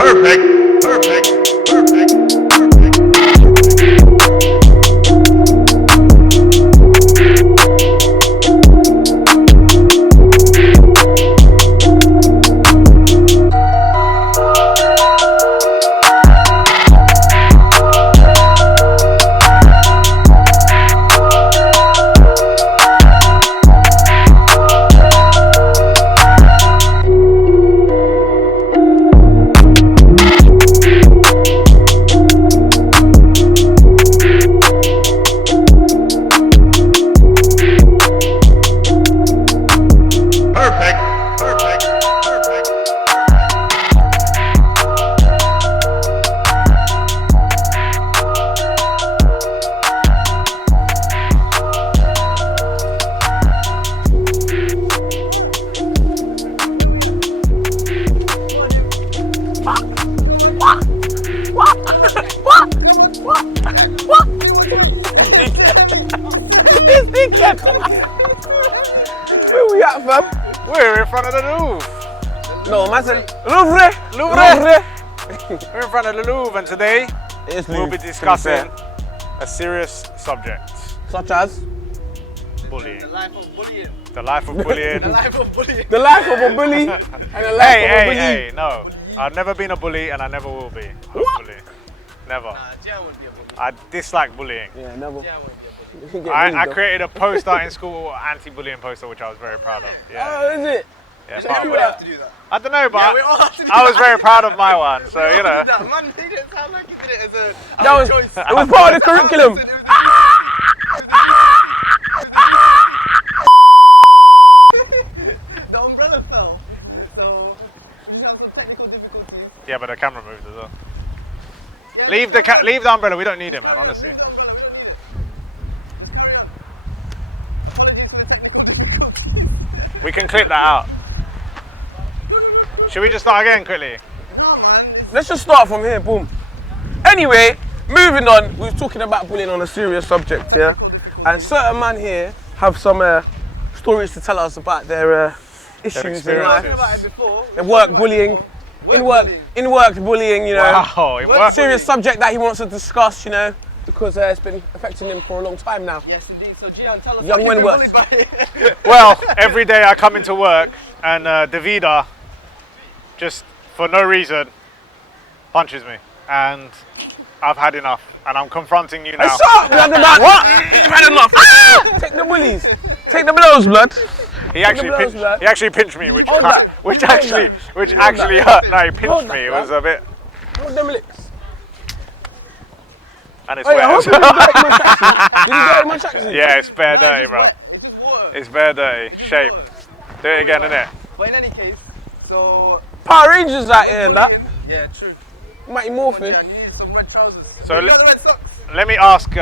Perfect, perfect, perfect. Where we at, fam? We're in front of the Louvre. No, man said Louvre. We're in front of the Louvre, and today we'll be discussing a serious subject. Such as? Bullying. The life of bullying. The life of bullying. The life of bullying. The life of a bully and the life of a bully. Hey, no. I've never been a bully and I never will be. Hopefully. Never. Gian wouldn't be a bully. I dislike bullying. Yeah, never. Gian wouldn't be a bully. I created a poster in school, anti-bullying poster, which I was very proud of. Yeah. Oh, is it? Yeah, Yeah, we have to do that. I don't know, but Yeah, we all have to do I was that. very proud of my one. So, you know. Man, he didn't sound like he did it as a That was, choice. it was part of the curriculum. The umbrella fell, so we have some technical difficulties. Yeah, but the camera moved as well. Leave the umbrella. We don't need it, man. Honestly. Carry on. Apologies for the technical difficulties. We can clip that out. Should we just start again quickly? Let's just start from here, boom. Anyway, moving on, we were talking about bullying on a serious subject here. And certain man here have some stories to tell us about their issues in life. About it before. Their work bullying, in work bullying, you know. Wow, it worked. Serious subject that he wants to discuss, you know, because it's been affecting him for a long time now. Yes, indeed. So, Gian, tell us Young how you've been Wentworth. bullied by it. Well, every day I come into work and Davida, just for no reason, punches me. And I've had enough. And I'm confronting you now. Hey, shut up, blood. What? You've had enough. Ah! Take the bullies. Take the blows, blood. He actually pinched me, which actually that. hurt. No, he pinched Hold me. that, It was a bit, Hold them lips. and it's Oh, yeah, I wet. hope you didn't get my tracksuit. Did you get my tracksuit? Yeah, it's bare dirty, bro. It's just water. It's bare dirty. Shape. Do it again, innit? But in any case, so... Power Rangers out here and that. Yeah, true. Mighty Come on, Morphin. Gian, you need some red trousers. So You got the red socks. Let me ask,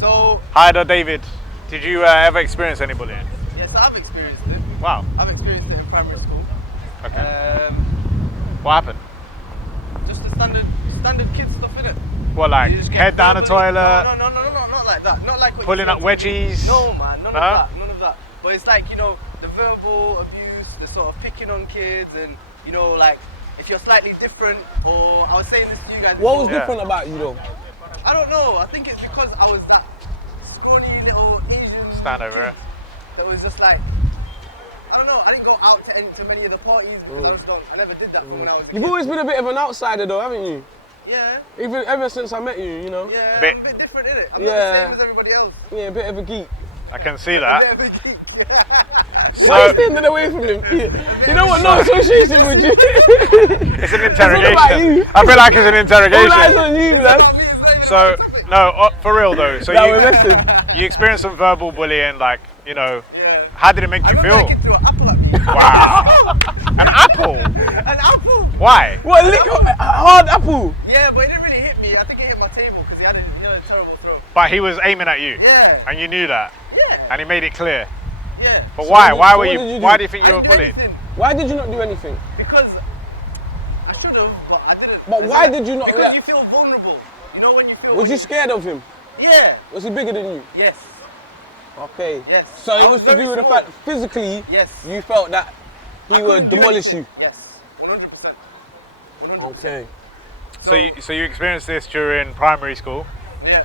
So, Hyder David, did you ever experience any bullying? yes, I've experienced it. Wow. I've experienced it in primary school. Okay. What happened? Just the standard kid stuff, innit? What, like You just get head down the verbally- toilet, No, not like that. Not like what pulling you up feel. wedgies? No, man, none Huh? of that, none of that. But it's like, you know, the verbal abuse, the sort of picking on kids, and you know, like if you're slightly different, or I was saying this to you guys. What was before. different about you though? I don't know. I think it's because I was that scrawny little Asian. Stand over here. That was just like. I don't know, I didn't go out to many of the parties because I was young. I never did that from when I was a You've kid. always been a bit of an outsider though, haven't you? Yeah, Even ever since I met you, you know? yeah, Bit. I'm a bit different, innit? I'm Yeah. not the same as everybody else. Yeah, a bit of a geek. I can see A that. bit of a geek. Why are you So standing away from him? You know what? No association with you. it's an It's all about interrogation. you. I feel like it's an All eyes interrogation. on you, man. So no, for real though. So Nah, we're messing. you experienced some verbal bullying, like you know. Yeah. How did it make I you remember feel? I threw an apple at me. Wow. An apple? An apple? Why? What, lick a hard apple? Yeah, but it didn't really hit me. I think it hit my table because he had a terrible throw. But he was aiming at you. Yeah. And you knew that. Yeah. And he made it clear. Yeah. But why? Why were what you? did you do? Why do you think I you were didn't do bullied? anything Why did you not do anything? because I should have, but I didn't. But why did you not Because react? you feel vulnerable. You know when you feel. Was you scared of him? Yeah. Was he bigger than you? Yes. Okay. Yes. So I it was was to very do with the small. fact physically Yes. you felt that he would demolish you. Yes. 100%. Okay. So you experienced this during primary school, Yeah.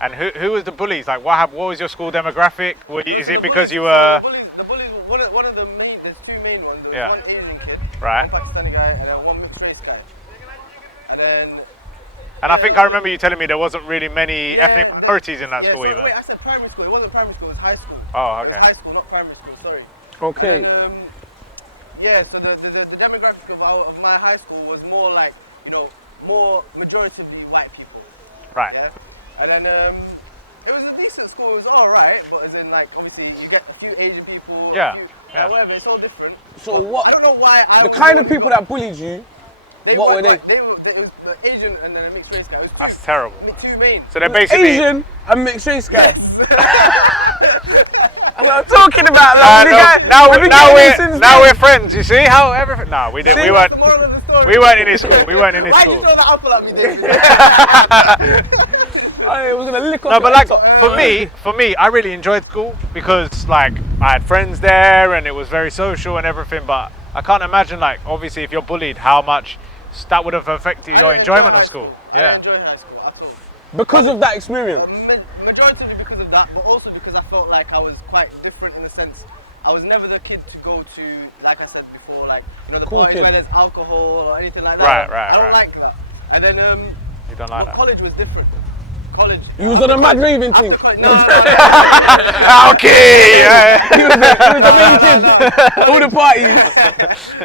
and who was the bullies? Like, what was your school demographic? Is it because you were The bullies one of the main. There's two main ones. There's Yeah. one Asian kid, right? one Pakistani guy, and then one race guy. And then. And I think I remember you telling me there wasn't really many ethnic minorities in that school so, either. Wait, I said primary school. It wasn't primary school. It was high school. Oh, It okay. was high school, not primary school. Sorry. Okay. And, yeah. So the demographic of my high school was more like more majoritively white people. Right. Yeah. And then it was a decent school. It was all right, but as in like obviously you get a few Asian people. Yeah, A few, yeah. Whatever. It's all different. So I what? don't know why. The kind of people that bullied you. What were they? It was the Asian and then a mixed race guy. It was That's terrible. two main. So they're basically Asian and mixed race guys. That's what I'm talking about. now we're friends. You see how everything? No, we didn't. See, We weren't. The moral of the story. We weren't in his school. We weren't in his Why did you school. throw that apple at me, David? I was gonna lick off No, your but like top. for me, I really enjoyed school because like I had friends there and it was very social and everything. But I can't imagine like obviously if you're bullied, how much that would have affected your enjoyment of school. I Yeah. didn't enjoy high school at all. Because of that experience. Majority because of that, but also because I felt like I was quite different in the sense I was never the kid to go to, like I said before, like the Cool parties kid. where there's alcohol or anything like that. Right, I don't right. like that. And then You don't like but that. college was different. College. You was on a mad raving After thing. college, no. Okay. Yeah. He was the main kid. All the parties.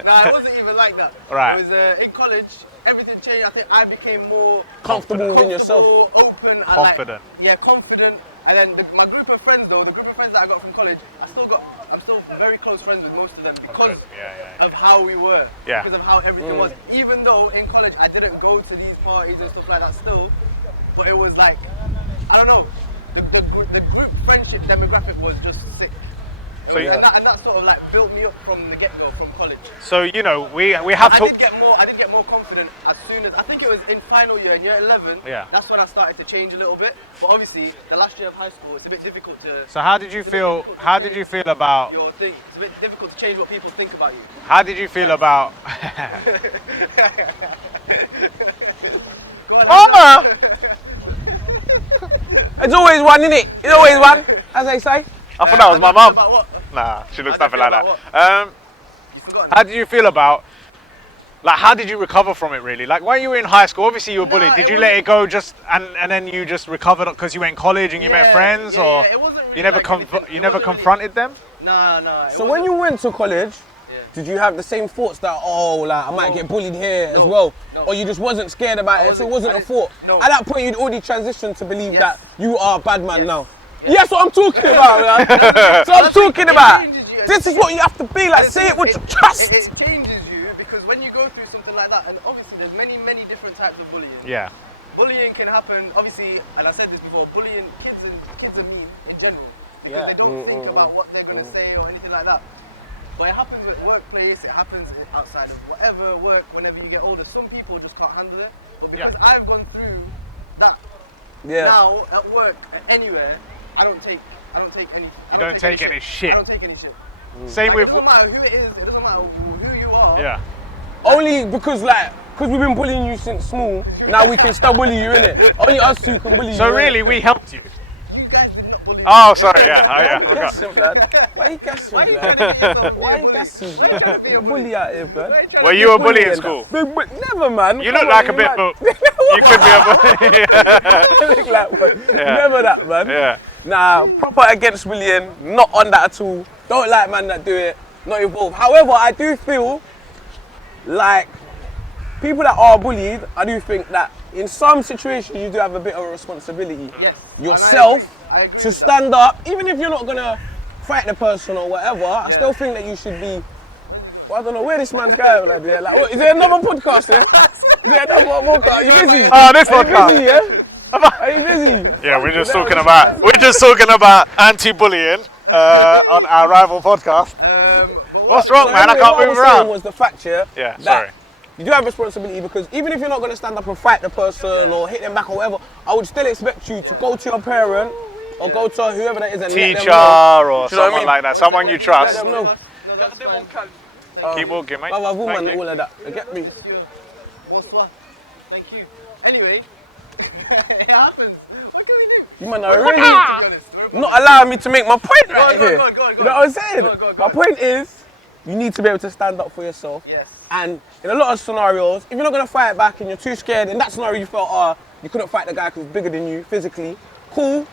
Nah, it wasn't even like that. Right. It was in college. Everything changed. I think I became more Comfortable within yourself. open, and Confident. Confident. And then my group of friends, though, the group of friends that I got from college, I'm still very close friends with most of them because Yeah. of how we were, Yeah. because of how everything was. Even though in college I didn't go to these parties and stuff like that still, but it was like, I don't know, the group friendship demographic was just sick. So And that sort of like built me up from the get-go, from college. So you know we have I to. did get more confident as soon as I think it was in final year, in year 11. Yeah. That's when I started to change a little bit. But obviously, the last year of high school, it's a bit difficult to. So how did you feel? How did you feel about? Your thing. It's a bit difficult to change what people think about you. How did you feel about? Go ahead. Mama. It's always one, innit? It's always one, as they say. I thought that was my mum. About what? Nah, she looks How did nothing you like feel that. You've forgotten. How did you feel about? Like, how did you recover from it really? Like, when you were in high school, obviously you were bullied. Did it you let it go just and then you just recovered because you went in college and you met friends, or it wasn't really you never like anything. you It never wasn't really- confronted them? Nah. So when you went to college, Yeah. did you have the same thoughts that, I might get bullied here as well? No. Or you just wasn't scared about it, so it wasn't I a thought? no. At that point, you'd already transitioned to believe Yes. that you are a bad man Yes. now. Yes. Yes, what I'm talking about, man. That's what I'm talking It about. changes you. This is what you have to be like. Say it with your chest. It changes you because when you go through something like that, and obviously there's many different types of bullying. Yeah. Bullying can happen, obviously, and I said this before, bullying kids and me in general. Because they don't think about what they're going to say or anything like that. But it happens with workplace, it happens outside of whatever work, whenever you get older. Some people just can't handle it. But because I've gone through that, now at work, anywhere, I don't take any. You don't take any shit. I don't take any shit. Same Like, with. it doesn't matter who it is, it doesn't matter who you are. Yeah. Only because we've been bullying you since small, now we can still bully you, innit? Only us two can bully you. So innit? really, we helped you. You guys did not bully me. Oh, sorry. Yeah. I Why you forgot. gassing, blood? Why you gassing, Why are you blood? trying to make yourself be Why a you bully? gassing, Why you trying blood? to be a You're a bully? bully out here, blood. Why are you trying Were to you a Bully bully in and school? that. But never, man. You Come look on, like a you bit, mad. but you could be a bully. You look like one. Yeah. Never that, man. Yeah. Nah, proper against bullying, not on that at all. Don't like man that do it, not involved. However, I do feel like people that are bullied, I do think that in some situations you do have a bit of a responsibility Yes. yourself I agree to with stand up, even if you're not gonna fight the person or whatever. I still think that you should be. Well, I don't know where this man's going, like, yeah. Like, what, is there another podcast? Yeah? Is there another podcast? Are you busy? Oh, this Are you podcast. busy? Yeah. Are you busy? Yeah, we're just Is that talking what about anti-bullying on our rival podcast. What's wrong, So man? I anyway, can't what I move was saying around. was the fact, Yeah, that sorry. You do have responsibility because even if you're not going to stand up and fight the person or hit them back or whatever, I would still expect you to go to your parent or go to whoever that is and let them Teacher know. or Do you know what I someone mean? like that, someone you Let trust. them know. Keep walking, mate. Brother, woman, Thank you. all of that. You get me? Bonsoir. Thank you. Anyway, it happens. What can we do? You man are really not allowing me to make my point right here. Go on. You know what I'm saying? Go My on. point is, you need to be able to stand up for yourself. Yes. And in a lot of scenarios, if you're not going to fight back and you're too scared, in that scenario you felt, you couldn't fight the guy because he's bigger than you physically, cool.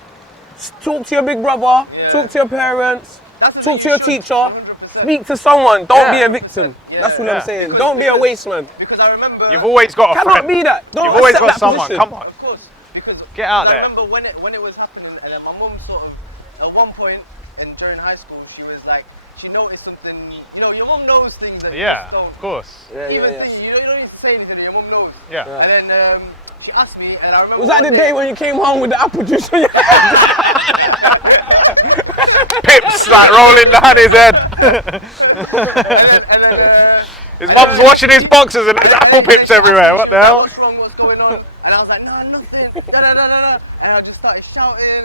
Talk to your big brother, talk to your parents, talk to your teacher, 100%. speak to someone, don't be Yeah. a victim. Yeah. That's all I'm Yeah. saying. Don't be a waste man. Because I remember. You've always got a Cannot friend. be that. Don't You've always accept got that someone. position. Come on. Of course. Because Get out I there. remember when it was happening, and then my mum sort of, at one point, and during high school, she was like, she noticed something. You know, your mum knows things that Yeah, you don't. of course. Yeah, Even yeah, yeah. things, you don't need to say anything. Your mum knows. Yeah. And then she asked me, and I remember. Was that the one day when you came home with the apple juice on your head? Pips like rolling down his head. And then His mum's washing his boxes and there's apple pips everywhere. What the hell? What's wrong? What's going on? And I was like, nah, nothing. Da. And I just started shouting,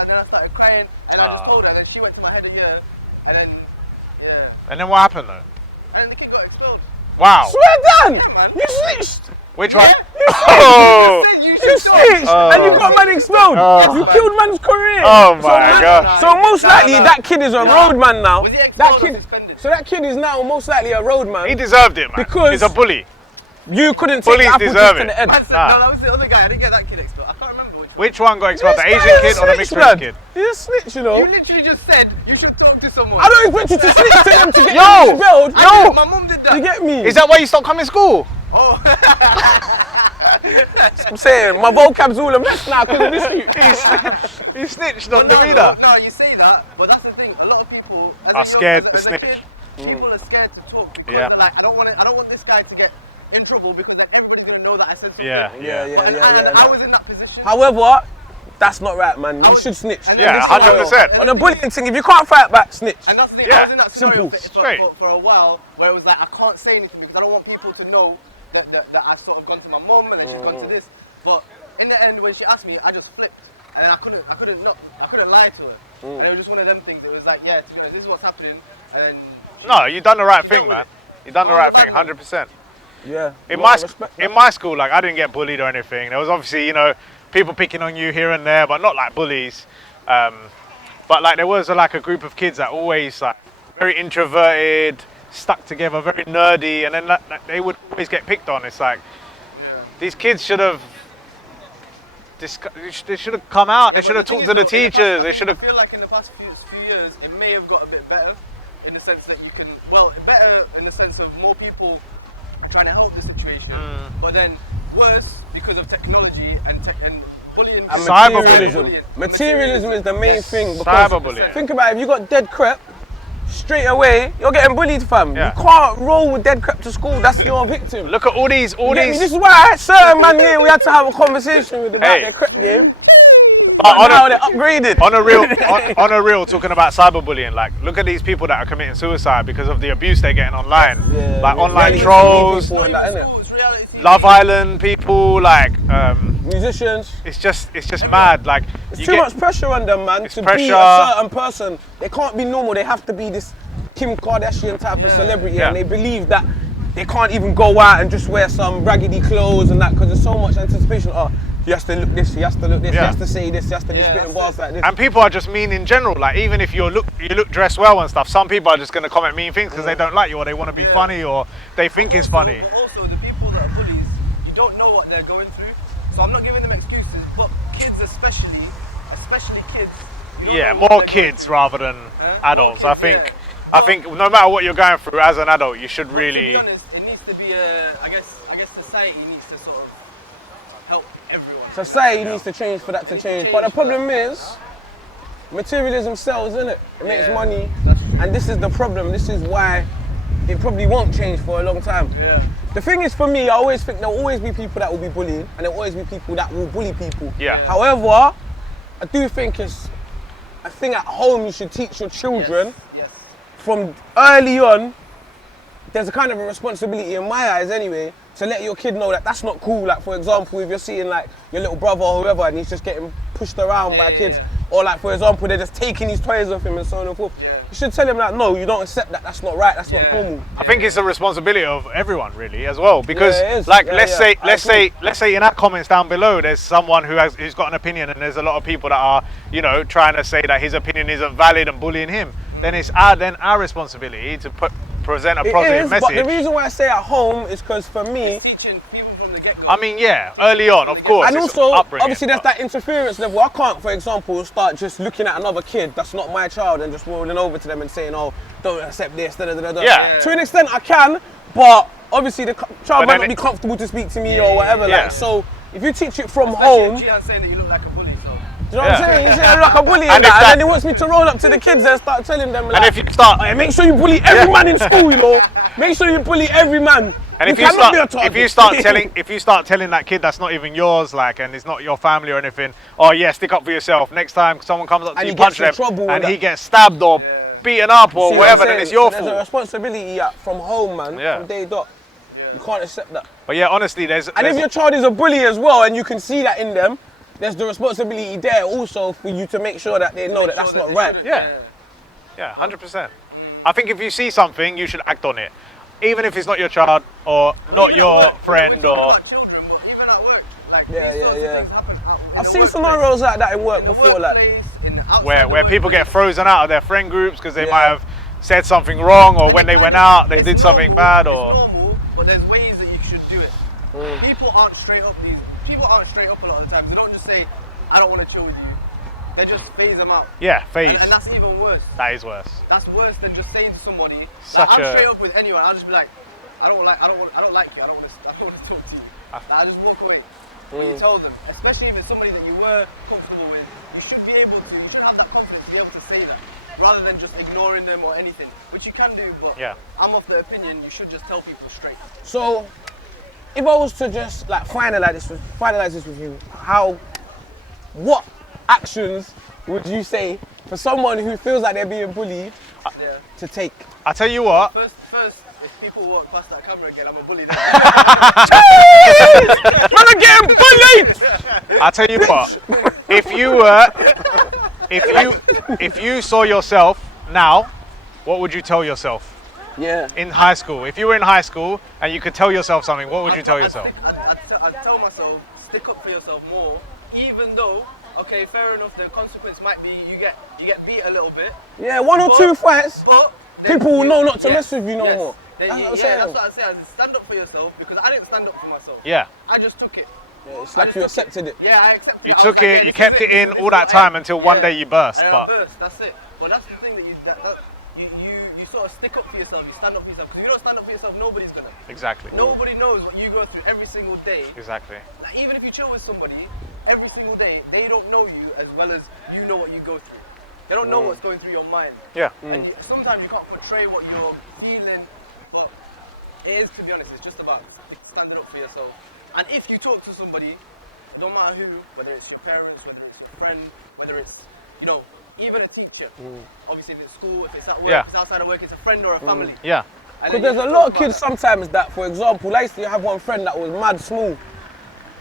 and then I started crying, and I just told her, and then she went to my head of year, and then And then what happened though? and then the kid got expelled. Wow. Swear down! man. You snitched! Which one? You Oh. Said you You should stop. snitched! And you got man expelled! Oh. You killed man's career! Oh So my man- gosh. So most likely that kid is a road man now. Was he That expelled or kid, suspended? so that kid is now most likely a road man. He deserved it, man. Because- he's a bully. You couldn't take Bullies the apple deserve juice to it. the head. I said, Nah. no, that was the other guy. I didn't get that kid expelled. I can't remember which one. Which one got expelled? The This Asian guy is kid a or the snitch, mixed man. race kid? He's a snitch, you know. You literally just said you should talk to someone. I don't expect you to snitch to him to get Yo! him expelled. Yo! My mum did that. You get me? Is that why you stopped coming to school? Oh. I'm saying? My vocab's all a mess now because of this shit. He snitched on the No, reader. no, you say that, but that's the thing. A lot of people as Are a scared young, to as a snitch. kid, people are scared to talk because Yeah. they're like, I don't want this guy to get in trouble because like, everybody's gonna know that I said something. Yeah, And I was in that position. However, that's not right, man. You was- should snitch. and Yeah, In this 100%. scenario. On a bullying thing, if you can't fight back, snitch. And that's the thing. Yeah, I was in that scenario simple, straight. for a while where it was like I can't say anything because I don't want people to know that I've sort of gone to my mum and then she's gone to this. But in the end, when she asked me, I just flipped, and then I couldn't lie to her. And it was just one of them things. It was like, yeah, this is what's happening, and then. No, you done the right She thing, dealt with man. it. You done the right thing, 100%. Yeah. In You my gotta respect in that. my school, like I didn't get bullied or anything. There was obviously, you know, people picking on you here and there, but not like bullies. But like there was like a group of kids that always like very introverted, stuck together, very nerdy, and then like, they would always get picked on. It's like these kids should have. They should have come out. They should have But the talked to thing the is, though, in teachers. the They past- should have. I feel like in the past few years, it may have got a bit better, in the sense that you can, well, better in the sense of more people trying to help the situation, but then worse because of technology and bullying. And Cyberbullying. materialism. Materialism is the main thing. Because Cyberbullying. think about it, if you got dead crep, straight away, you're getting bullied, fam. Yeah. You can't roll with dead crep to school, that's your victim. Look at all these. You get me? This is why certain man here, we had to have a conversation with about Hey. their crep game. But on Now a- they're upgraded. on a real on a real talking about cyberbullying, like look at these people that are committing suicide because of the abuse they're getting online, Yeah, like yeah, online reality trolls, people and that, innit? It's reality TV. Love Island people, like Musicians. it's just mad. Like It's you too get much pressure on them, man, to be pressure. a certain person. They can't be normal. They have to be this Kim Kardashian type of celebrity, Yeah. and they believe that they can't even go out and just wear some raggedy clothes and that because there's so much anticipation. Oh, he has to look this, he has to look this, he Yeah. has to say this, he has to be Yeah, spitting that's bars like this. and people are just mean in general. Like even if you look dressed well and stuff, some people are just gonna comment mean things because they don't like you or they want to be funny or they think it's funny. But also, the people that are bullies, you don't know what they're going through. So I'm not giving them excuses, but kids especially kids. you don't Yeah, know what more they're kids rather than Huh? adults. More I kids, think. yeah. I think no matter what you're going through as an adult, you should To really. be honest, it needs to be I guess society needs to sort of help everyone. Society needs to change for that to change. But the problem is, materialism sells, innit? It makes Yeah, money, that's true. and this is the problem. This is why it probably won't change for a long time. Yeah. The thing is, for me, I always think there'll always be people that will be bullied, and there'll always be people that will bully people. Yeah. However, I do think it's a thing at home you should teach your children Yes. from early on. There's a kind of a responsibility in my eyes anyway to let your kid know that that's not cool. Like for example, if you're seeing like your little brother or whoever and he's just getting pushed around by kids, or like for example they're just taking his toys off him and so on and forth. Yeah. You should tell him like, no, you don't accept that. That's not right. That's not normal. I think it's a responsibility of everyone really as well, because Yeah, it is. like Yeah, let's yeah. say in that comments down below there's someone who's got an opinion, and there's a lot of people that are, you know, trying to say that his opinion isn't valid and bullying him. Then it's our responsibility to present a positive message. But the reason why I say at home is because for me, Teaching people from the get-go. I mean, yeah, early on, of course. and it's also, upbringing, obviously, there's but- that interference level. I can't, for example, start just looking at another kid that's not my child and just rolling over to them and saying, oh, don't accept this, da da da da. Yeah. To an extent, I can, but obviously, the child But might then not be comfortable to speak to me or whatever. Yeah. Like, so if you teach it from Especially home, if Jihan's saying that you look like a bully, so. do you know what I'm Yeah. saying? He's saying like a bully And and if that, that- and then he wants me to roll up to the kids and start telling them like, And if you start, "Hey, make sure you bully every man in school, you know. Make sure you bully every man. and if cannot be a you target." start telling that kid that's not even yours, like, and it's not your family or anything, oh yeah, stick up for yourself. Next time someone comes up to And you, he punch gets in them, trouble and with he that. gets stabbed or beaten up or See what whatever, I'm then saying? it's your So there's a fault. responsibility from home, man. Yeah. From day dot. You can't accept that. But yeah, honestly, there's And if your child is a bully as well, and you can see that in them, there's the responsibility there also for you to make sure that they know that that's not right. Yeah. Yeah, 100%. I think if you see something, you should act on it. Even if it's not your child or not your friend We're or... talking about children, but even at work, like Yeah, these yeah, sorts of yeah. things happen out in I've the seen workplace. scenarios like that in work In the before, like. workplace, in the outside where the people get workplace. frozen out of their friend groups because they Yeah. might have said something wrong, or when they went out, they did something bad, It's or... normal, but there's ways that you should do it. People aren't straight up a lot of the time. They don't just say, I don't want to chill with you. They just phase them out. Yeah, phase. And that's even worse. That is worse. That's worse than just saying to somebody, like, Such I'm a- straight up with anyone. I'll just be like, I don't like you. I don't want to talk to you. Like, I'll just walk away. You tell them, especially if it's somebody that you were comfortable with, you should be able to. You should have that confidence to be able to say that, rather than just ignoring them or anything, which you can do. But Yeah. I'm of the opinion you should just tell people straight. So, if I was to just like finalize this with you, what actions would you say for someone who feels like they're being bullied Yeah. to take? I tell you what, First, if people walk past that camera again, I'm a bully. Man, I'm getting bullied! I tell you what, if you saw yourself now, what would you tell yourself Yeah. in high school? If you were in high school and you could tell yourself something, what would you tell yourself? I'd tell myself, stick up for yourself more, even though, okay, fair enough, the consequence might be you get beat a little bit, Yeah, one or But- two fights, but people will know not to yes, mess with you no yes. more. They- That's what I'm yeah, saying. that's what I say. I stand up for yourself because I didn't stand up for myself. Yeah. I just took it. Yeah, it's like you accepted it. Yeah, I accepted it. You I was took like, it, yeah, you this kept is it in This all is that what time until one yeah. day you burst. And But I burst, that's it. But that's the thing that you sort of stick up for yourself, you stand up for yourself. Because if you don't stand up for yourself, nobody's gonna. exactly. Nobody knows what you go through every single day. Exactly. Like, even if you chill with somebody, every single day, they don't know you as well as you know what you go through. They don't know what's going through your mind. Yeah. And sometimes you can't portray what you're feeling, but it is, to be honest, it's just about standing up for yourself. And if you talk to somebody, don't matter who, whether it's your parents, whether it's your friend, whether it's, you know, even a teacher. Obviously, if it's school, if it's at work, Yeah. if it's outside of work, it's a friend or a family. Yeah. And Because then there's you a talk lot of about kids that. sometimes that, for example, I used to have one friend that was mad small,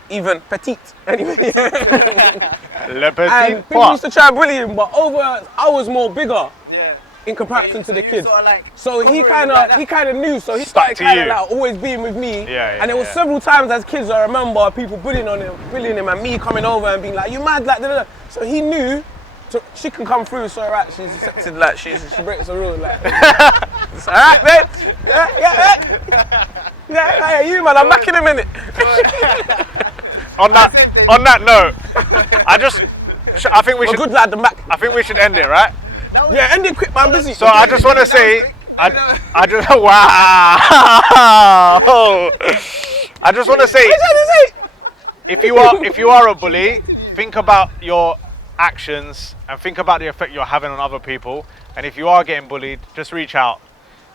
even petite. Anyway, Le petit and people pois. used to try and bully him, but I was more bigger Yeah. in comparison to the you kids. sort of like So he cover it kind like of that. knew. So he Stuck started to kind of you. like always being with me. Yeah, and there was yeah. several times as kids I remember people bullying him, and me coming over and being like, "You mad?" Like, da, da, da. So he knew. She can come through. So alright, she's accepted like she breaks the rule. Like, it's alright, babe. Yeah, you man. I'm back in a minute. On that note, I think we We're should. good lad. I'm back. I think we should end it, right? Yeah, end it quick, man. I'm busy. So I just want to say, I just wow. I just want to say, if you are a bully, think about your actions and think about the effect you're having on other people. And if you are getting bullied, just reach out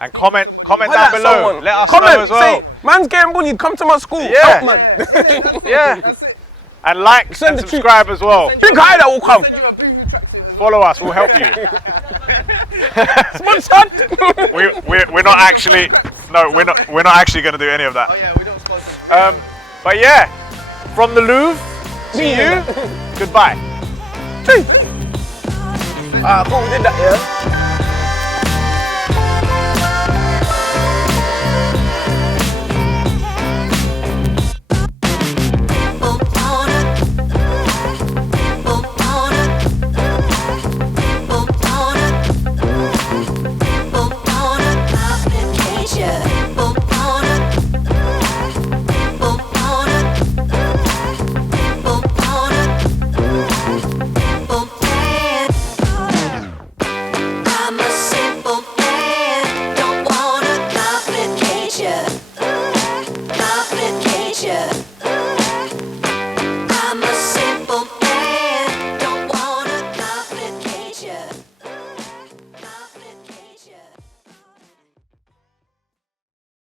and comment down below. Someone. Let us comment, know as well. Say, man's getting bullied. Come to my school. Yeah. Help, man. Yeah, That's it. and like Send and the subscribe as well. Think high that will come. Send you a premium tracksuit. Follow us, we'll help you. Sponsored. We're not actually. No, we're not actually going to do any of that. Oh yeah, we don't sponsor. But yeah, from the Louvre to you, goodbye. Cheers. Alright, cool, we did that, yeah?